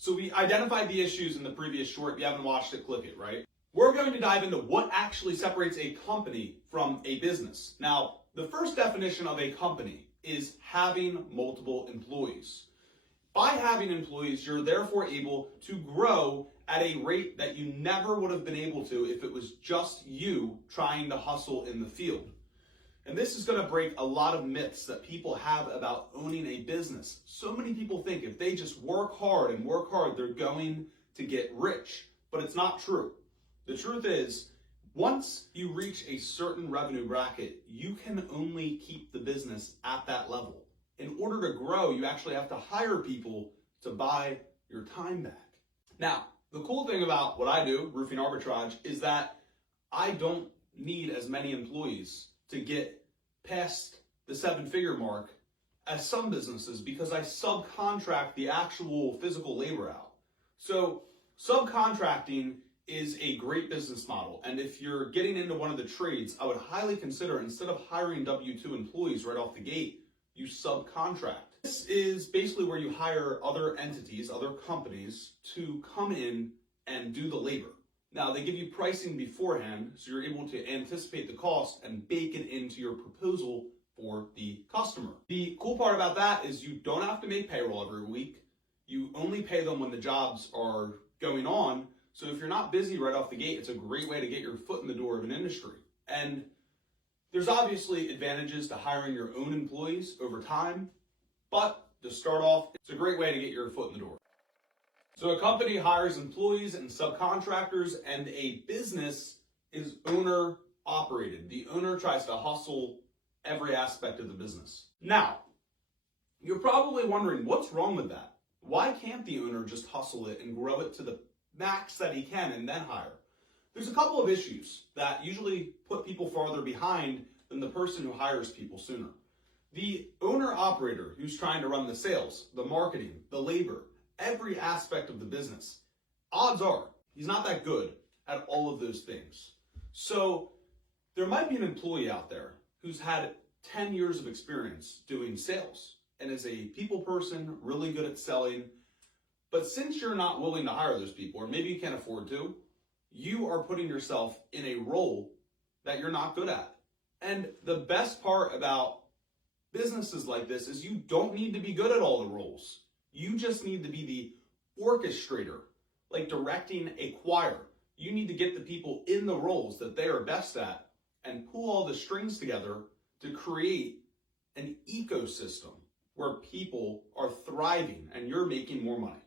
So we identified the issues in the previous short. If you haven't watched it, click it, right? We're going to dive into what actually separates a company from a business. Now, the first definition of a company is having multiple employees. By having employees, you're therefore able to grow at a rate that you never would have been able to if it was just you trying to hustle in the field. And this is going to break a lot of myths that people have about owning a business. So many people think if they just work hard, they're going to get rich. But it's not true. The truth is, once you reach a certain revenue bracket, you can only keep the business at that level. In order to grow, you actually have to hire people to buy your time back. Now, the cool thing about what I do, roofing arbitrage, is that I don't need as many employees to get past the 7-figure mark as some businesses because I subcontract the actual physical labor out. So subcontracting is a great business model. And if you're getting into one of the trades, I would highly consider, instead of hiring W-2 employees right off the gate, you subcontract. This is basically where you hire other entities, other companies to come in and do the labor. Now, they give you pricing beforehand, so you're able to anticipate the cost and bake it into your proposal for the customer. The cool part about that is you don't have to make payroll every week. You only pay them when the jobs are going on. So if you're not busy right off the gate, it's a great way to get your foot in the door of an industry. And there's obviously advantages to hiring your own employees over time, but to start off, it's a great way to get your foot in the door. So a company hires employees and subcontractors, and a business is owner operated. The owner tries to hustle every aspect of the business. Now, you're probably wondering, what's wrong with that? Why can't the owner just hustle it and grow it to the max that he can and then hire? There's a couple of issues that usually put people farther behind than the person who hires people sooner. The owner operator who's trying to run the sales, the marketing, the labor, every aspect of the business, odds are he's not that good at all of those things. So there might be an employee out there who's had 10 years of experience doing sales and is a people person, really good at selling. But since you're not willing to hire those people, or maybe you can't afford to, you are putting yourself in a role that you're not good at. And the best part about businesses like this is you don't need to be good at all the roles. You just need to be the orchestrator, like directing a choir. You need to get the people in the roles that they are best at and pull all the strings together to create an ecosystem where people are thriving and you're making more money.